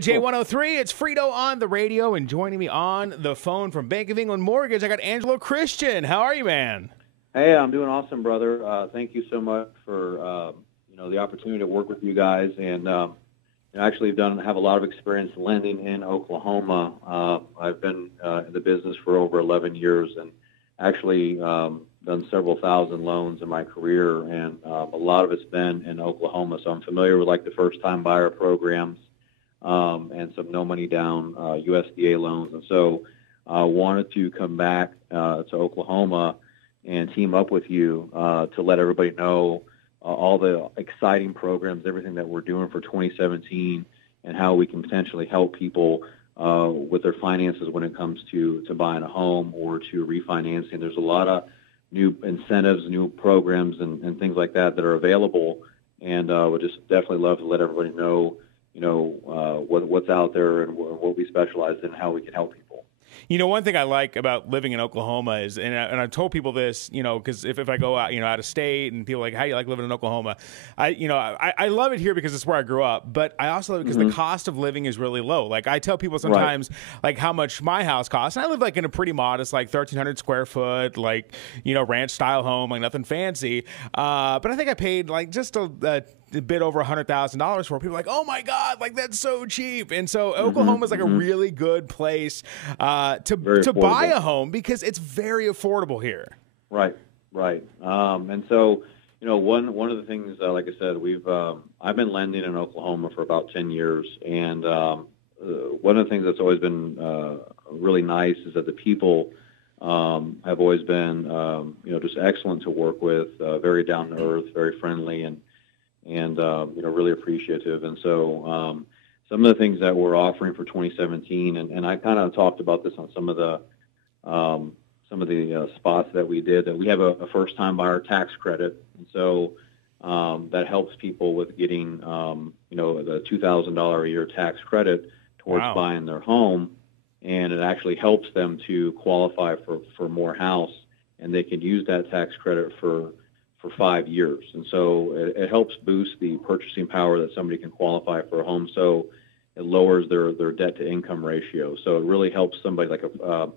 J103, it's Frito on the radio, and joining me on the phone from Bank of England Mortgage, I got Angelo Christian. How are you, man? Hey, I'm doing awesome, brother. Thank you so much for the opportunity to work with you guys, and actually have a lot of experience lending in Oklahoma. I've been in the business for over 11 years, and actually done several thousand loans in my career, and a lot of it's been in Oklahoma. So I'm familiar with like the first-time buyer programs. And some no money down USDA loans. And so I wanted to come back to Oklahoma and team up with you to let everybody know all the exciting programs, everything that we're doing for 2017, and how we can potentially help people with their finances when it comes to buying a home or to refinancing. There's a lot of new incentives, new programs, and things like that are available. And would just definitely love to let everybody know what's out there and what we specialize in, how we can help people. One thing I like about living in Oklahoma is, and I've told people this, because if I go out, out of state and people are like, how do you like living in Oklahoma? I love it here because it's where I grew up, but I also love it because the cost of living is really low. Like I tell people sometimes, like how much my house costs. And I live like in a pretty modest, like 1,300 square foot, like, ranch style home, like nothing fancy. But I think I paid like just a bit over $100,000 for. People are like, oh my God, like that's so cheap. And so Oklahoma is like a really good place to buy a home because it's very affordable here. Right. And so, one of the things, like I said, I've been lending in Oklahoma for about 10 years. And one of the things that's always been really nice is that the people have always been, just excellent to work with, very down to earth, very friendly, and really appreciative. And so some of the things that we're offering for 2017, and I kind of talked about this on some of the spots that we did, that we have a first-time buyer tax credit. And so that helps people with getting, the $2,000 a year tax credit towards buying their home. And it actually helps them to qualify for more house, and they can use that tax credit for 5 years. And so it helps boost the purchasing power that somebody can qualify for a home. So it lowers their debt to income ratio. So it really helps somebody like a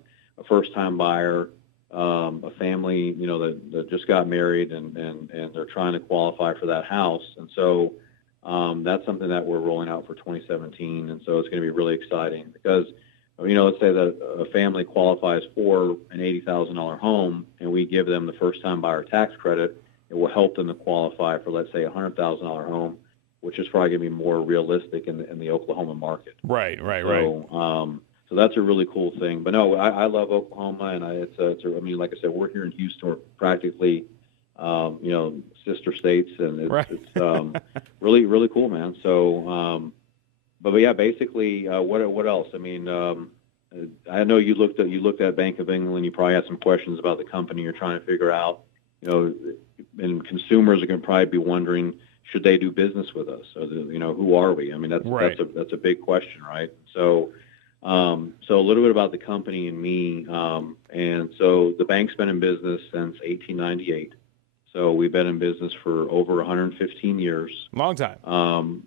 first-time buyer, a family, that just got married and they're trying to qualify for that house. And so that's something that we're rolling out for 2017. And so it's going to be really exciting because, let's say that a family qualifies for an $80,000 home and we give them the first-time buyer tax credit. It will help them to qualify for, let's say, a $100,000 home, which is probably going to be more realistic in the Oklahoma market. Right. So that's a really cool thing. But no, I love Oklahoma, and like I said, we're here in Houston, we're practically, sister states, and it's really, really cool, man. So, but yeah, basically, what else? I mean, I know you looked at Bank of England. You probably had some questions about the company you're trying to figure out. And consumers are going to probably be wondering, should they do business with us? Or, who are we? I mean, that's a big question, right? So, so a little bit about the company and me. And so the bank's been in business since 1898. So we've been in business for over 115 years. Long time.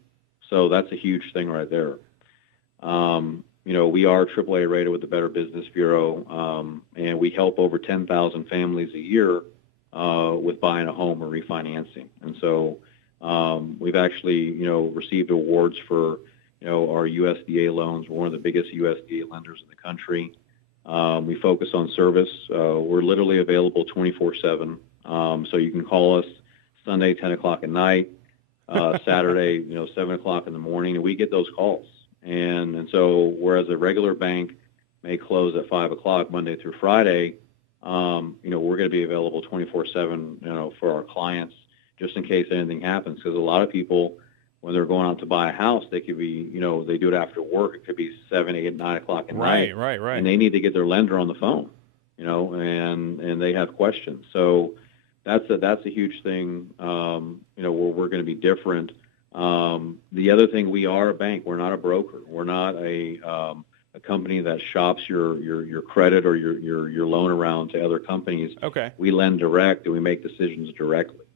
So that's a huge thing right there. We are AAA rated with the Better Business Bureau, and we help over 10,000 families a year with buying a home or refinancing. And so we've actually, received awards for, our USDA loans. We're one of the biggest USDA lenders in the country. We focus on service. We're literally available 24/7. So you can call us Sunday, 10 o'clock at night, Saturday, 7 o'clock in the morning, and we get those calls. And so whereas a regular bank may close at 5 o'clock Monday through Friday, we're going to be available 24/7, for our clients, just in case anything happens. Because a lot of people, when they're going out to buy a house, they could be, they do it after work. It could be 7, 8, 9 o'clock at night. Right. And they need to get their lender on the phone, and they have questions. So that's a huge thing, where we're going to be different. The other thing, we are a bank. We're not a broker. We're not a company that shops your credit or your loan around to other companies. Okay. We lend direct and we make decisions directly.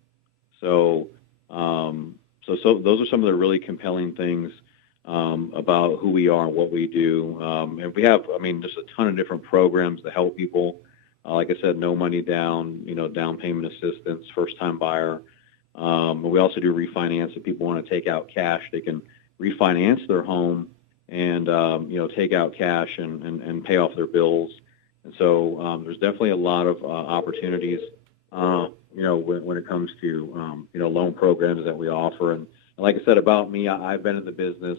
So those are some of the really compelling things about who we are and what we do. And we have, just a ton of different programs to help people. Like I said, no money down, down payment assistance, first-time buyer. But we also do refinance. If people want to take out cash, they can refinance their home and, take out cash and pay off their bills. And so there's definitely a lot of opportunities, when it comes to, loan programs that we offer. And like I said about me, I've been in the business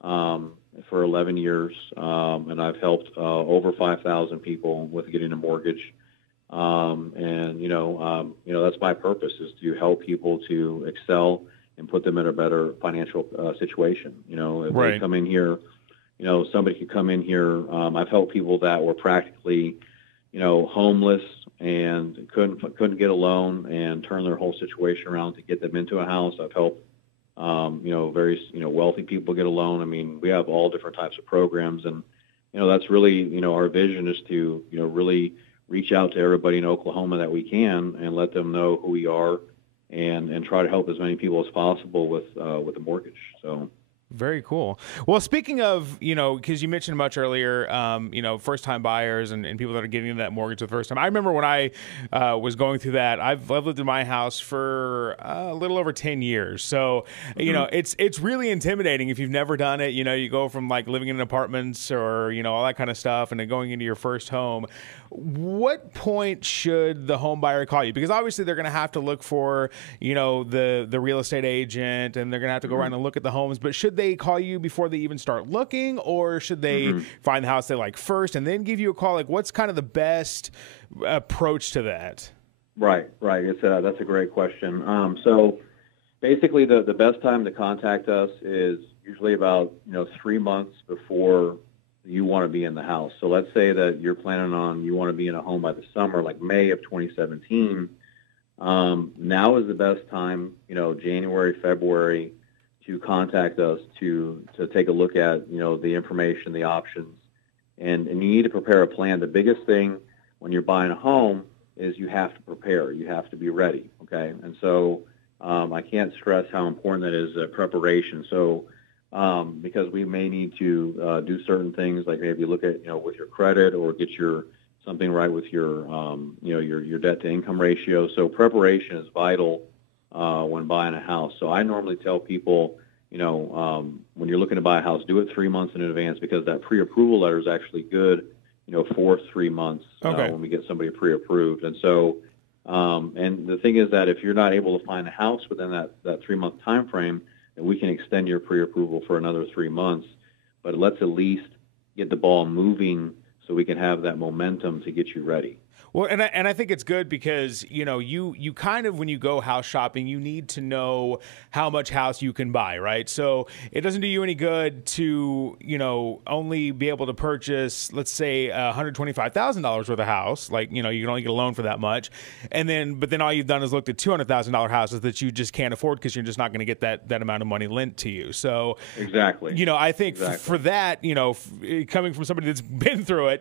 for 11 years, and I've helped over 5,000 people with getting a mortgage. That's my purpose, is to help people to excel and put them in a better financial situation. If Right. they come in here, somebody could come in here. I've helped people that were practically, homeless and couldn't get a loan and turn their whole situation around to get them into a house. I've helped, very, wealthy people get a loan. We have all different types of programs, and, that's really, our vision is to, really reach out to everybody in Oklahoma that we can and let them know who we are and try to help as many people as possible with a mortgage. So. Very cool. Well, speaking of, because you mentioned much earlier, first-time buyers and people that are getting into that mortgage for the first time. I remember when I was going through that, I've lived in my house for a little over 10 years. So, it's really intimidating if you've never done it. You go from like living in apartments or, all that kind of stuff and then going into your first home. What point should the home buyer call you? Because obviously they're going to have to look for, the real estate agent, and they're going to have to go around and look at the homes. But should they call you before they even start looking, or should they find the house they like first and then give you a call? Like, what's kind of the best approach to that? Right. That's a great question. So basically the best time to contact us is usually about, 3 months before you want to be in the house. So let's say that you're planning on, you want to be in a home by the summer, like May of 2017. Now is the best time, January, February, to contact us to take a look at, the information, the options, and you need to prepare a plan. The biggest thing when you're buying a home is you have to prepare. You have to be ready. Okay. And so, I can't stress how important that is, preparation. So, because we may need to do certain things, like maybe look at, with your credit, or get something right with your debt to income ratio. So preparation is vital when buying a house. So I normally tell people, when you're looking to buy a house, do it 3 months in advance, because that pre-approval letter is actually good, for 3 months when we get somebody pre-approved. And so, and the thing is that if you're not able to find a house within that 3 month time frame, then we can extend your pre-approval for another 3 months. But let's at least get the ball moving so we can have that momentum to get you ready. Well, and I think it's good because, you kind of, when you go house shopping, you need to know how much house you can buy, right? So it doesn't do you any good to, only be able to purchase, let's say, $125,000 worth of house. Like, you can only get a loan for that much. But then all you've done is looked at $200,000 houses that you just can't afford because you're just not going to get that amount of money lent to you. So exactly, I think for that, coming from somebody that's been through it,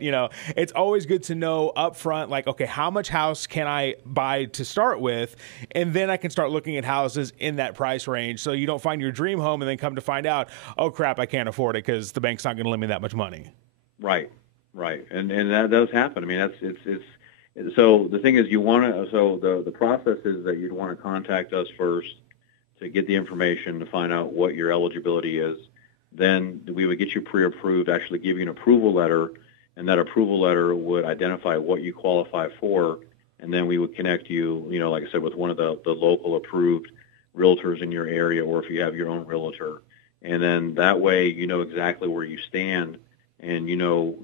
it's always good to know up front, like, okay, how much house can I buy to start with? And then I can start looking at houses in that price range, so you don't find your dream home and then come to find out, oh crap, I can't afford it because the bank's not going to lend me that much money. Right. And that does happen. It's so the thing is, the process is that you'd want to contact us first to get the information to find out what your eligibility is. Then we would get you pre-approved, actually give you an approval letter, and that approval letter would identify what you qualify for, and then we would connect you, like I said, with one of the local approved realtors in your area, or if you have your own realtor. And then that way you know exactly where you stand, and you know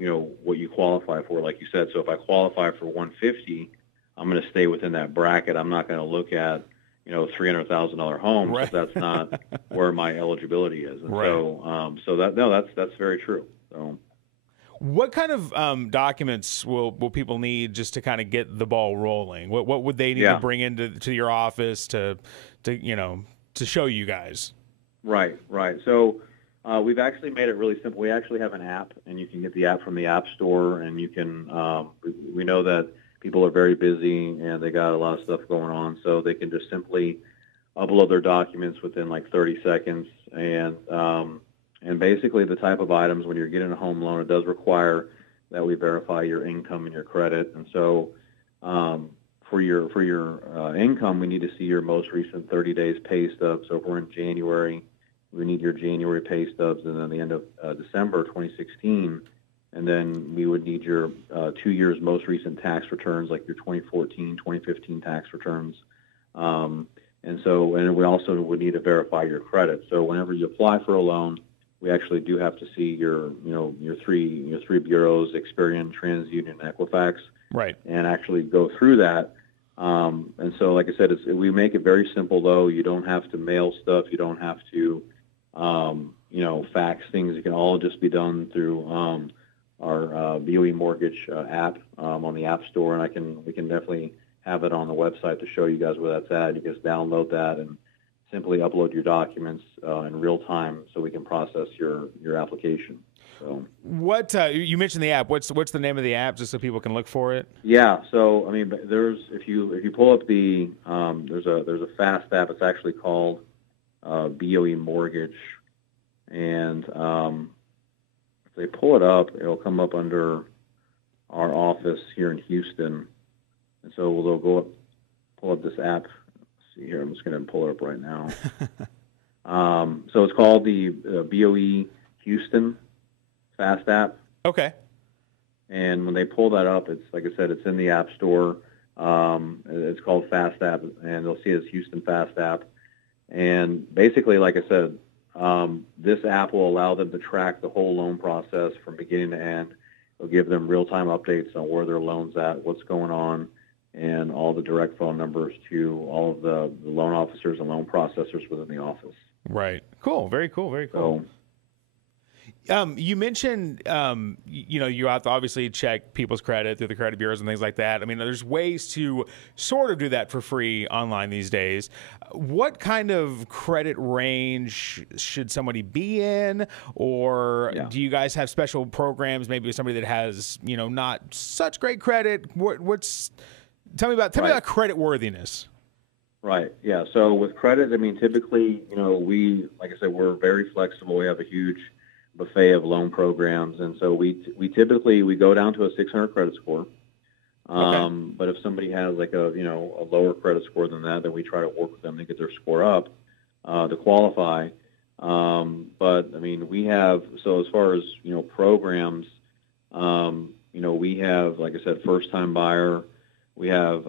what you qualify for, like you said. So if I qualify for 150, I'm going to stay within that bracket. I'm not going to look at $300,000 homes, right, if that's not where my eligibility is. And right. That's very true. So. What kind of documents will people need just to kind of get the ball rolling? What would they need to bring into your office to show you guys? Right. So we've actually made it really simple. We actually have an app, and you can get the app from the App Store, and you can. We know that people are very busy and they got a lot of stuff going on, so they can just simply upload their documents within like 30 seconds, and And basically, the type of items when you're getting a home loan, it does require that we verify your income and your credit. And so, for your income, we need to see your most recent 30 days pay stub. So if we're in January, we need your January pay stubs, and then the end of December 2016, and then we would need your 2 years most recent tax returns, like your 2014, 2015 tax returns. And we also would need to verify your credit. So whenever you apply for a loan, we actually do have to see your three bureaus, Experian, TransUnion, and Equifax, Right. and actually go through that. And so, like I said, we make it very simple, though. You don't have to mail stuff. You don't have to, fax things. It can all just be done through our BOE Mortgage app on the App Store, and we can definitely have it on the website to show you guys where that's at. You just download that and simply upload your documents in real time so we can process your application. So, what you mentioned the app? What's the name of the app, just so people can look for it? Yeah. So there's if you pull up the there's a fast app. It's actually called BOE Mortgage, and if they pull it up, it'll come up under our office here in Houston, and so they'll pull up this app. See here, I'm just going to pull it up right now. So it's called the BOE Houston Fast App. Okay. And when they pull that up, it's like I said, it's in the App Store. It's called Fast App, and they'll see it as Houston Fast App. And basically, like I said, this app will allow them to track the whole loan process from beginning to end. It'll give them real-time updates on where their loan's at, what's going on, and all the direct phone numbers to all of the loan officers and loan processors within the office. Right. Cool. Very cool. Very cool. You mentioned, you have to obviously check people's credit through the credit bureaus and things like that. I mean, there's ways to sort of do that for free online these days. What kind of credit range should somebody be in? Or do you guys have special programs, maybe with somebody that has, not such great credit? Tell me about credit worthiness. Right. Yeah. So with credit, typically, we, like I said, we're very flexible. We have a huge buffet of loan programs, and so we typically go down to a 600 credit score. But if somebody has like a lower credit score than that, then we try to work with them to get their score up to qualify. But we have, so as far as programs, we have, like I said, first time buyer. We have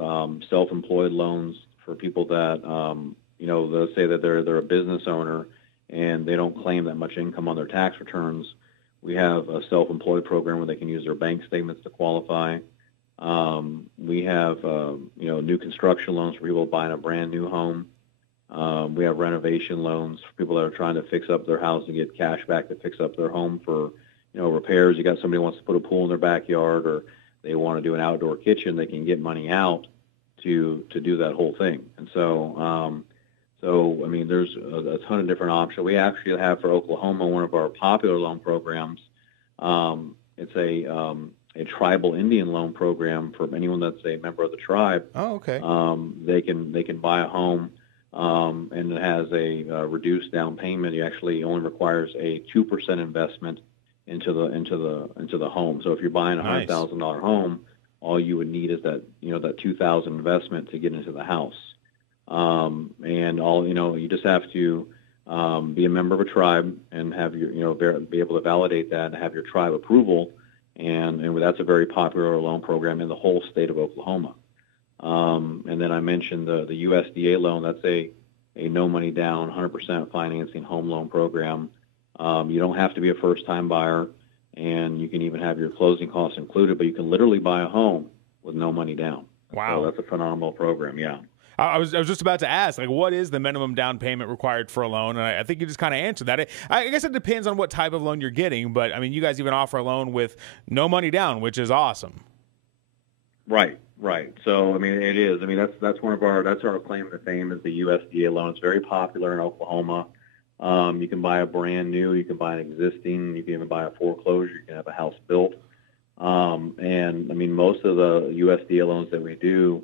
self-employed loans for people that they'll say that they're a business owner and they don't claim that much income on their tax returns. We have a self-employed program where they can use their bank statements to qualify. We have new construction loans for people buying a brand new home. We have renovation loans for people that are trying to fix up their house and get cash back to fix up their home for repairs. You got somebody who wants to put a pool in their backyard, or they want to do an outdoor kitchen. They can get money out to do that whole thing. And so there's a ton of different options. We actually have for Oklahoma one of our popular loan programs. It's a tribal Indian loan program for anyone that's a member of the tribe. Oh, okay. They can buy a home, and it has a reduced down payment. It actually only requires a 2% investment into the home. So if you're buying a $100,000 home, all you would need is that $2,000 investment to get into the house. And you just have to be a member of a tribe and have your be able to validate that and have your tribe approval. And that's a very popular loan program in the whole state of Oklahoma. And then I mentioned the USDA loan. That's a no money down, 100% financing home loan program. You don't have to be a first-time buyer, and you can even have your closing costs included, but you can literally buy a home with no money down. Wow. So that's a phenomenal program, yeah. I was just about to ask, what is the minimum down payment required for a loan? And I think you just kind of answered that. I guess it depends on what type of loan you're getting, but, you guys even offer a loan with no money down, which is awesome. Right. So, it is. That's that's our claim to fame is the USDA loan. It's very popular in Oklahoma. You can buy a brand new, you can buy an existing, you can even buy a foreclosure, you can have a house built. Most of the USDA loans that we do,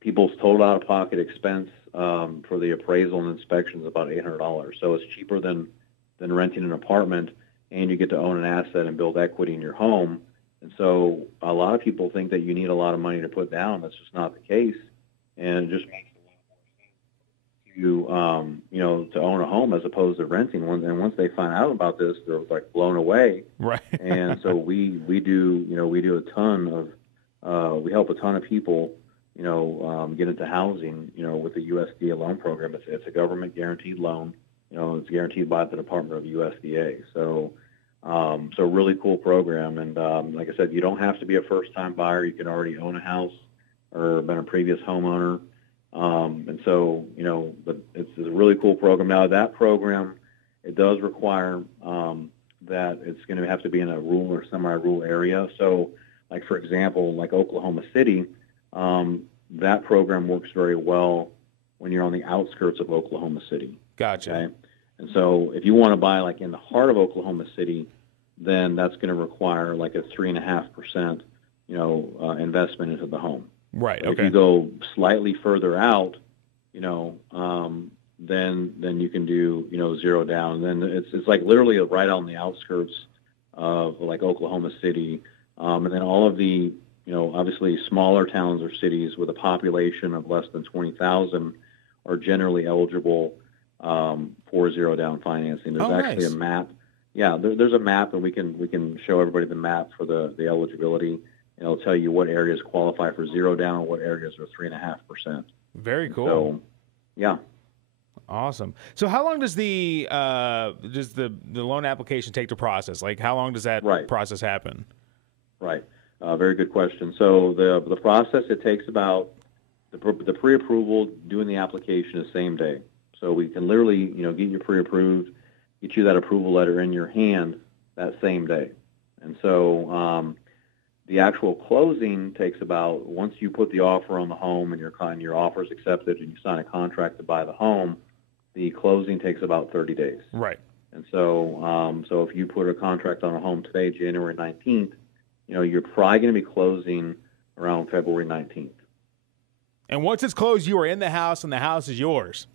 people's total out-of-pocket expense for the appraisal and inspection is about $800. So it's cheaper than than renting an apartment, and you get to own an asset and build equity in your home. And so a lot of people think that you need a lot of money to put down. That's just not the case. And it just makes to own a home as opposed to renting one. And once they find out about this, they're like blown away. Right. And so we do a ton of we help a ton of people get into housing with the USDA loan program. It's a government guaranteed loan. It's guaranteed by the Department of USDA. So really cool program. And like I said, you don't have to be a first time buyer. You can already own a house or been a previous homeowner. And so, but it's a really cool program. Now, that program, it does require that it's going to have to be in a rural or semi-rural area. So, like, for example, like Oklahoma City, that program works very well when you're on the outskirts of Oklahoma City. Gotcha. Okay? And so if you want to buy, like, in the heart of Oklahoma City, then that's going to require, like, a 3.5%, investment into the home. Right. Okay. Okay. If you go slightly further out, then you can do zero down. Then it's like literally right on the outskirts of like Oklahoma City, and then all of the obviously smaller towns or cities with a population of less than 20,000 are generally eligible for zero down financing. There's actually a map. Yeah, there's a map, and we can show everybody the map for the eligibility. It'll tell you what areas qualify for zero down and what areas are 3.5%. Very cool. So, yeah. Awesome. So how long does the loan application take to process? Like, how long does that process happen? Right. Very good question. So the process, it takes about the pre-approval, doing the application is same day. So we can literally get you pre-approved, get you that approval letter in your hand that same day. And so the actual closing takes about, once you put the offer on the home and your offer is accepted and you sign a contract to buy the home, the closing takes about 30 days. Right. And so so if you put a contract on a home today, January 19th, you're probably going to be closing around February 19th. And once it's closed, you are in the house and the house is yours.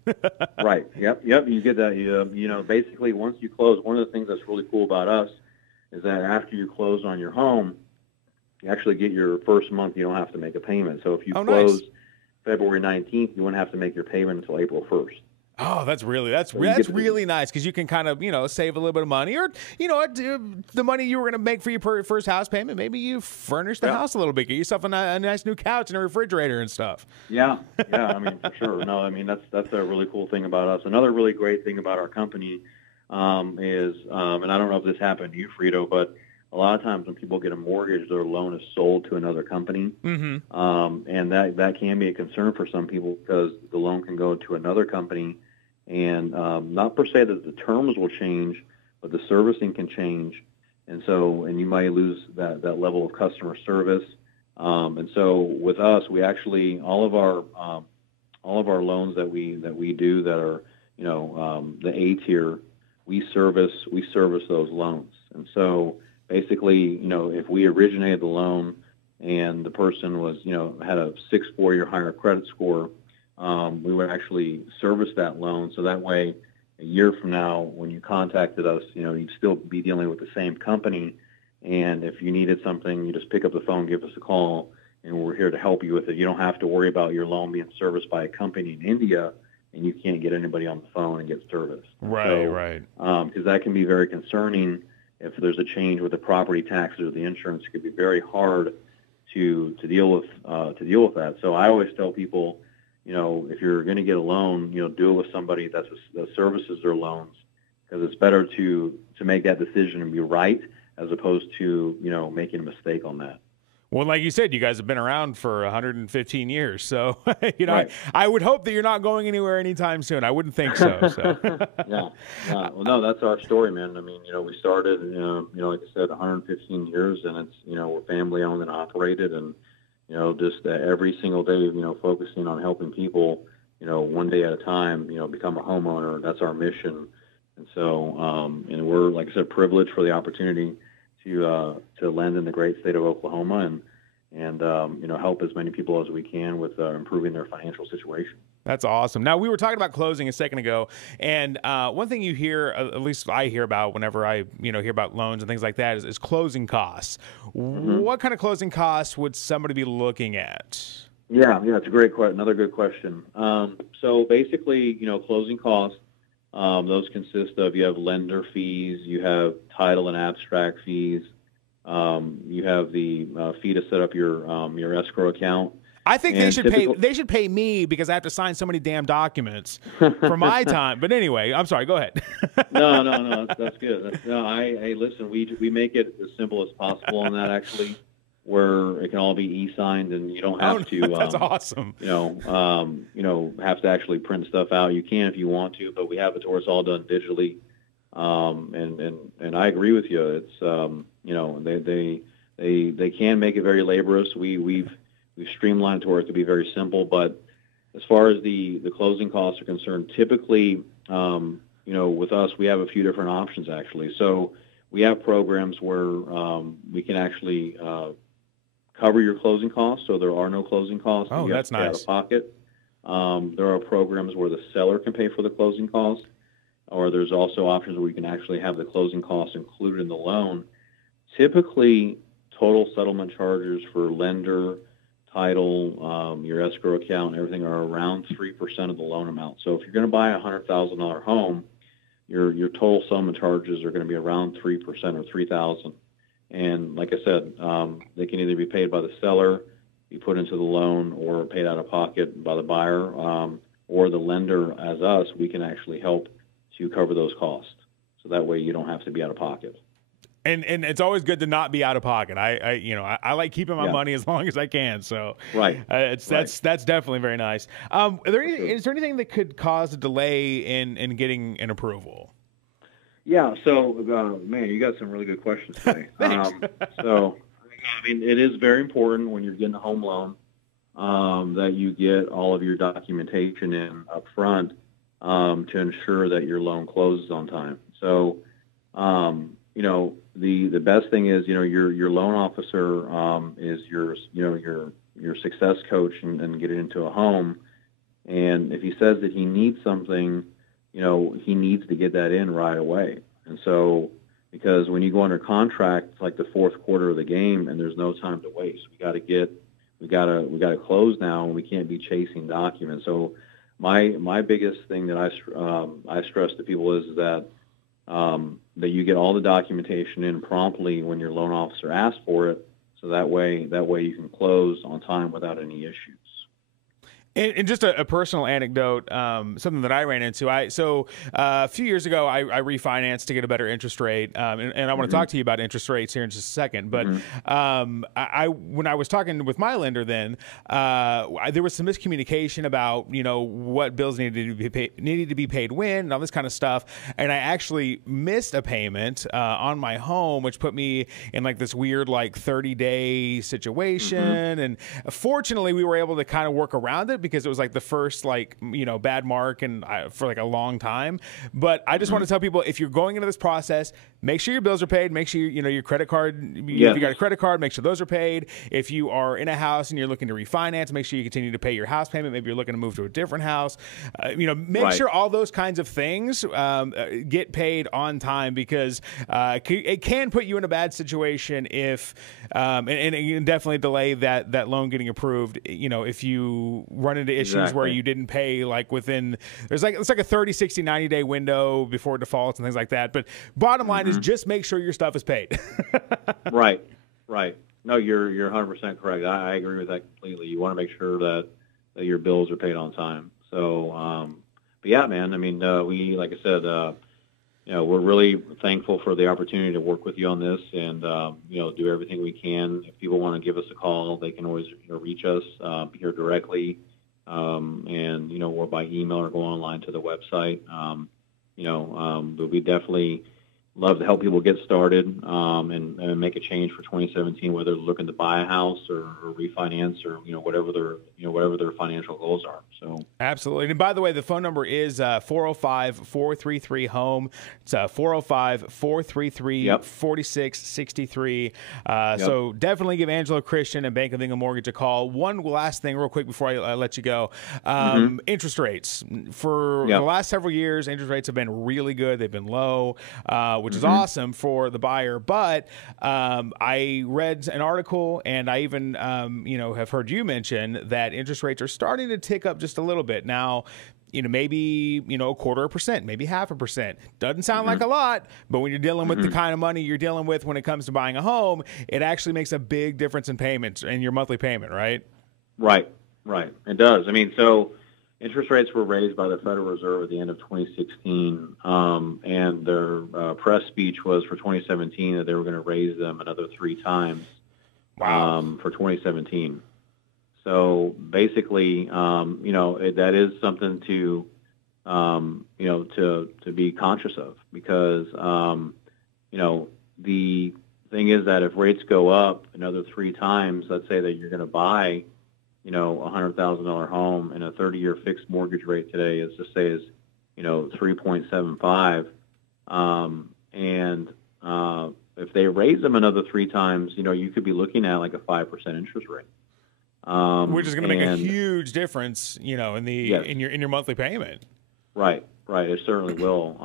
Right. Yep. You get that. Basically, once you close, one of the things that's really cool about us is that after you close on your home, you actually get your first month, you don't have to make a payment. So if you close February 19th, you won't have to make your payment until April 1st. Oh, that's really nice, because you can kind of save a little bit of money, or the money you were going to make for your first house payment, maybe you furnish the house a little bit, get yourself a nice new couch and a refrigerator and stuff. Yeah. I mean, for sure. No, I mean that's a really cool thing about us. Another really great thing about our company is, and I don't know if this happened to you, Frito, but a lot of times when people get a mortgage, their loan is sold to another company, and that can be a concern for some people because the loan can go to another company, and not per se that the terms will change, but the servicing can change, and you might lose that level of customer service. And so with us, we actually all of our loans that we do that are the A tier, we service those loans, and so. Basically, if we originated the loan and the person was, had a 640 or higher credit score, we would actually service that loan. So that way, a year from now, when you contacted us, you'd still be dealing with the same company. And if you needed something, you just pick up the phone, give us a call, and we're here to help you with it. You don't have to worry about your loan being serviced by a company in India, and you can't get anybody on the phone and get serviced. Right. Because that can be very concerning. If there's a change with the property taxes or the insurance, it could be very hard to deal with that. So I always tell people, if you're going to get a loan, do it with somebody that services their loans, because it's better to make that decision and be right as opposed to making a mistake on that. Well, like you said, you guys have been around for 115 years, so I would hope that you're not going anywhere anytime soon. I wouldn't think so. Yeah. Well, no, that's our story, man. I mean, we started, like I said, 115 years, and it's, we're family owned and operated, and just every single day, focusing on helping people, one day at a time, become a homeowner. That's our mission, and so, and we're, like I said, privileged for the opportunity to lend in the great state of Oklahoma and help as many people as we can with improving their financial situation. That's awesome. Now, we were talking about closing a second ago, and one thing you hear, at least I hear about whenever I, hear about loans and things like that, is closing costs. Mm-hmm. What kind of closing costs would somebody be looking at? Yeah, it's a great question. Another good question. So basically, closing costs, those consist of, you have lender fees, you have title and abstract fees, you have the fee to set up your escrow account. I think they should pay me because I have to sign so many damn documents for my time. But anyway, I'm sorry. Go ahead. No, that's good. Hey, listen, we make it as simple as possible on that, actually, where it can all be e-signed and you don't have to. That's awesome. Have to actually print stuff out. You can if you want to, but we have it to where it's all done digitally. And I agree with you. It's they can make it very laborious. We've streamlined to where it could be very simple, but as far as the closing costs are concerned, typically, with us, we have a few different options, actually. So we have programs where we can actually cover your closing costs, so there are no closing costs. Oh, that's nice. Out of pocket. There are programs where the seller can pay for the closing costs, or there's also options where you can actually have the closing costs included in the loan. Typically, total settlement charges for lender, title, your escrow account, everything are around 3% of the loan amount. So if you're going to buy a $100,000 home, your total settlement charges are going to be around 3% or $3,000. And like I said, they can either be paid by the seller, be put into the loan, or paid out of pocket by the buyer, or the lender, as us. We can actually help to cover those costs, so that way you don't have to be out of pocket. And it's always good to not be out of pocket. I like keeping my money as long as I can. So that's definitely very nice. Is there anything that could cause a delay in getting an approval? Yeah. So man, you got some really good questions today. So it is very important when you're getting a home loan that you get all of your documentation in up front to ensure that your loan closes on time. So the best thing is, your loan officer is your success coach and getting into a home. And if he says that he needs something, he needs to get that in right away. And so, because when you go under contract, it's like the fourth quarter of the game, and there's no time to waste. We got to close now, and we can't be chasing documents. So, my biggest thing that I stress to people is that you get all the documentation in promptly when your loan officer asks for it, so that way you can close on time without any issues. And just a personal anecdote, something that I ran into. A few years ago, I refinanced to get a better interest rate, and I want to talk to you about interest rates here in just a second. But when I was talking with my lender, then there was some miscommunication about what bills needed to be paid when, and all this kind of stuff. And I actually missed a payment on my home, which put me in like this weird 30-day situation. And fortunately, we were able to kind of work around it, because it was like the first bad mark and for like a long time. But I just want to tell people, if you're going into this process, make sure your bills are paid. Make sure your credit card, if you got a credit card, make sure those are paid. If you are in a house and you're looking to refinance, make sure you continue to pay your house payment. Maybe you're looking to move to a different house. Make sure all those kinds of things get paid on time, because it can put you in a bad situation if and it can definitely delay that loan getting approved. If you run into issues where you didn't pay within, it's like a 30, 60, 90 day window before defaults and things like that. But bottom line is, just make sure your stuff is paid. Right. No, you're 100% correct. I agree with that completely. You want to make sure that your bills are paid on time. So, but yeah, man, we, like I said, we're really thankful for the opportunity to work with you on this, and do everything we can. If people want to give us a call, they can always reach us here directly, or by email, or go online to the website. But we definitely love to help people get started and make a change for 2017, whether they're looking to buy a house or refinance or whatever their financial goals are. So absolutely. And by the way, the phone number is 405-433-HOME. It's 405-433-4663. So definitely give Angelo Christian and Bank of England Mortgage a call. One last thing real quick before I let you go. Interest rates. For the last several years, interest rates have been really good. They've been low, which is awesome for the buyer. But I read an article, and I even have heard you mention that interest rates are starting to tick up just a little bit now. Maybe, 0.25%, maybe 0.5%. Doesn't sound like a lot, but when you're dealing with the kind of money you're dealing with when it comes to buying a home, it actually makes a big difference in payments and your monthly payment, right? Right. It does. So interest rates were raised by the Federal Reserve at the end of 2016, and their press speech was for 2017 that they were going to raise them another 3 times for 2017. So basically, that is something to be conscious of, because, the thing is that if rates go up another 3 times, let's say that you're going to buy, a $100,000 home, and a 30-year fixed mortgage rate today is 3.75. If they raise them another 3 times, you could be looking at like a 5% interest rate. Which is going to make a huge difference, in your monthly payment. Right. It certainly will.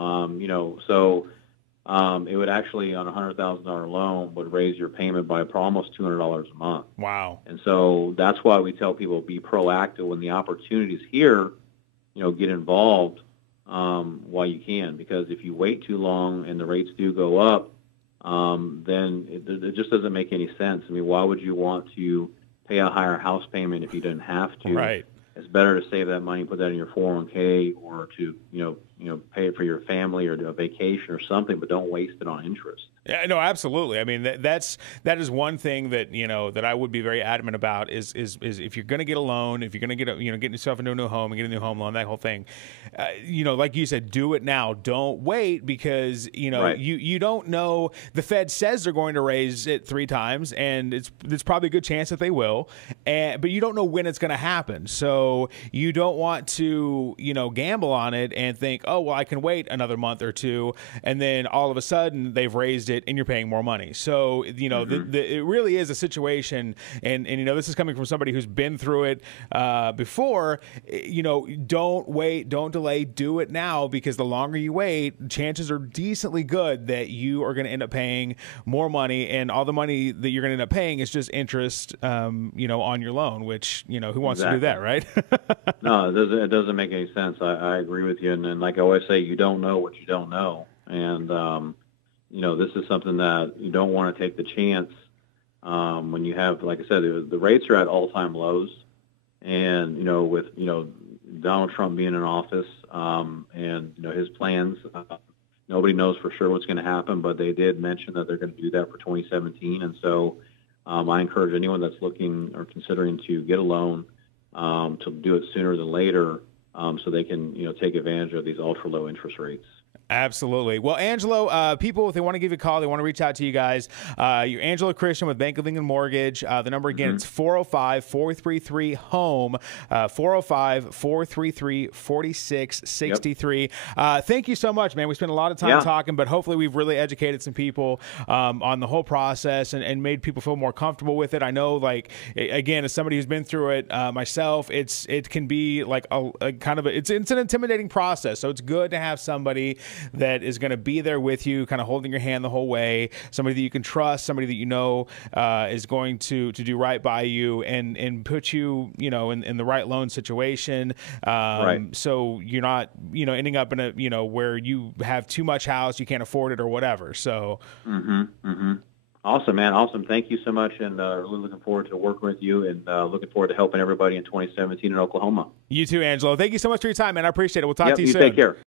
It would actually, on a $100,000 loan, would raise your payment by almost $200 a month. Wow. And so that's why we tell people, be proactive when the opportunity's here. Get involved while you can, because if you wait too long and the rates do go up, then it just doesn't make any sense. Why would you want to pay a higher house payment if you didn't have to? Right. It's better to save that money, put that in your 401k, or to pay it for your family or do a vacation or something, but don't waste it on interest. Yeah, no, absolutely. That is one thing that that I would be very adamant about is if you're going to get a loan, if you're going to get get yourself into a new home and get a new home loan, that whole thing, like you said, do it now. Don't wait, because you don't know. The Fed says they're going to raise it 3 times, and it's probably a good chance that they will, but you don't know when it's going to happen. So you don't want to gamble on it and think, oh well, I can wait another month or 2, and then all of a sudden they've raised it and you're paying more money. So it really is a situation, and this is coming from somebody who's been through it before. Don't wait, don't delay, do it now, because the longer you wait, chances are decently good that you are going to end up paying more money, and all the money that you're going to end up paying is just interest on your loan, which who wants to do that, right? No, it doesn't make any sense. I agree with you, and like I always say, you don't know what you don't know, and this is something that you don't want to take the chance when you have, like I said, the rates are at all-time lows, and with Donald Trump being in office, and his plans, nobody knows for sure what's going to happen, but they did mention that they're going to do that for 2017, and so I encourage anyone that's looking or considering to get a loan to do it sooner than later, so they can take advantage of these ultra-low interest rates. Absolutely. Well, Angelo, people, if they want to give you a call, they want to reach out to you guys. You're Angelo Christian with Bank of England Mortgage. The number again, it's 405-433-HOME, 405-433-4663. Thank you so much, man. We spent a lot of time talking, but hopefully we've really educated some people on the whole process and made people feel more comfortable with it. I know, again, as somebody who's been through it myself, it can be like a kind of it's an intimidating process. So it's good to have somebody that is going to be there with you, kind of holding your hand the whole way, somebody that you can trust, somebody that is going to do right by you and put you, in the right loan situation. So you're not, ending up in a, where you have too much house, you can't afford it or whatever. So. Awesome, man. Awesome. Thank you so much. And really looking forward to working with you, and looking forward to helping everybody in 2017 in Oklahoma. You too, Angelo. Thank you so much for your time, man. I appreciate it. We'll talk to you soon. Take care.